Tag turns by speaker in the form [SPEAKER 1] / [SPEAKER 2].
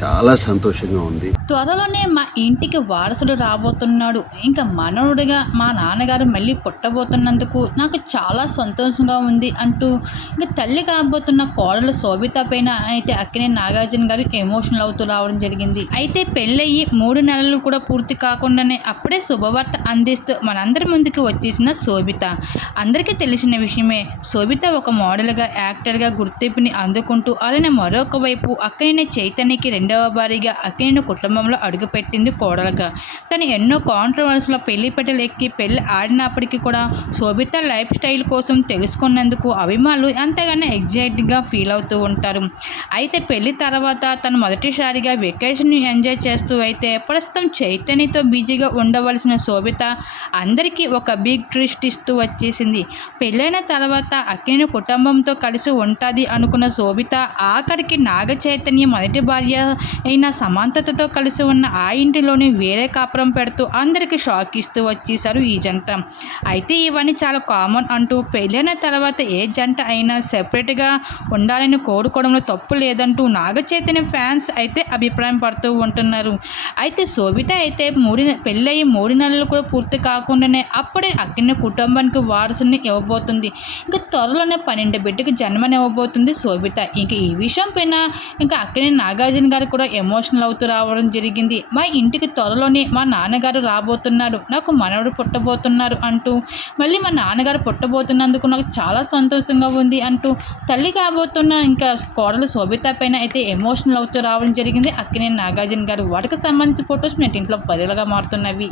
[SPEAKER 1] చాలా సంతోషంగా ఉంది.
[SPEAKER 2] త్వరలోనే మా ఇంటికి వారసుడు రాబోతున్నాడు. ఇంకా మనవడుగా మా నాన్నగారు మళ్ళీ పుట్టబోతున్నందుకు నాకు చాలా సంతోషంగా ఉంది అంటూ ఇంకా తల్లి కాబోతున్న కోడలు శోభిత పైన అయితే అక్కినే నాగార్జున గారు ఎమోషనల్ అవుతూ రావడం జరిగింది. అయితే పెళ్ళయ్యి మూడు నెలలు కూడా పూర్తి కాకుండానే అప్పుడే శుభవార్త అందిస్తూ మనందరి ముందుకు వచ్చేసిన శోభిత. అందరికీ తెలిసిన విషయమే శోభిత ఒక మోడల్గా యాక్టర్గా గుర్తింపుని అందుకుంటూ అలానే మరొక వైపు అక్కడనే చైతన్యకి రెండవ భారీగా అక్కడిని కుటుంబంలో అడుగుపెట్టింది కోడలుగా తను ఎన్నో కాంట్రవర్సీలో పెళ్ళి పెట్టలు ఎక్కి పెళ్ళి ఆడినప్పటికీ కూడా శోభిత లైఫ్ స్టైల్ కోసం తెలుసుకున్నందుకు అభిమానులు ఎంతగానో ఎగ్జైట్గా ఫీల్ అవుతూ ఉంటారు. అయితే పెళ్ళి తర్వాత తను మొదటిసారిగా వెకేషన్ ఎంజాయ్ చేస్తూ అయితే ప్రస్తుతం చైతన్యతో బిజీగా ఉండవలసిన శోభిత అందరికీ ఒక బిగ్ ట్విస్ట్ ఇస్తూ వచ్చేసింది. పెళ్ళైన తర్వాత అక్కిని కుటుంబంతో కలిసి ఉంటుంది అనుకున్న శోభిత ఆఖరికి నాగ చైతన్య మొదటి భార్య అయినా సమాంతతతో కలిసి ఉన్న ఆ ఇంటిలోనే వేరే కాపురం పెడుతూ అందరికీ షాక్ ఇస్తూ వచ్చేసారు ఈ జంట. అయితే ఇవన్నీ చాలా కామన్ అంటూ పెళ్ళైన తర్వాత ఏ జంట అయినా సెపరేట్గా ఉండాలని కోరుకోవడంలో తప్పు లేదంటూ నాగ చైతన్య ఫ్యాన్స్ అయితే అభిప్రాయం పడుతూ ఉంటున్నారు. అయితే శోభిత అయితే మూడు పెళ్ళయి మూడు నెలలు కూడా పూర్తి కాకుండానే అప్పుడే అక్కిన కుటుంబానికి వారసుని ఇవ్వబోతుంది. ఇంకా త్వరలోనే పన్నెండు బిడ్డకి జన్మనివ్వబోతుంది శోభిత. ఇంక ఈ విషయం పైన ఇంకా అక్కడే నాగార్జున గారు కూడా ఎమోషనల్ అవుతూ రావడం జరిగింది. మా ఇంటికి త్వరలోనే మా నాన్నగారు రాబోతున్నాడు నాకు మనవడు పుట్టబోతున్నారు అంటూ మళ్ళీ మా నాన్నగారు పుట్టబోతున్నందుకు నాకు చాలా సంతోషంగా ఉంది అంటూ తల్లి కాబోతున్న ఇంకా కోడలు శోభిత పైన అయితే ఎమోషనల్ అవుతూ రావడం జరిగింది. అక్కినే నాగార్జున గారు వాటికి సంబంధించిన ఫొటోస్ నెట్ ఇంట్లో పదిలుగా మారుతున్నవి.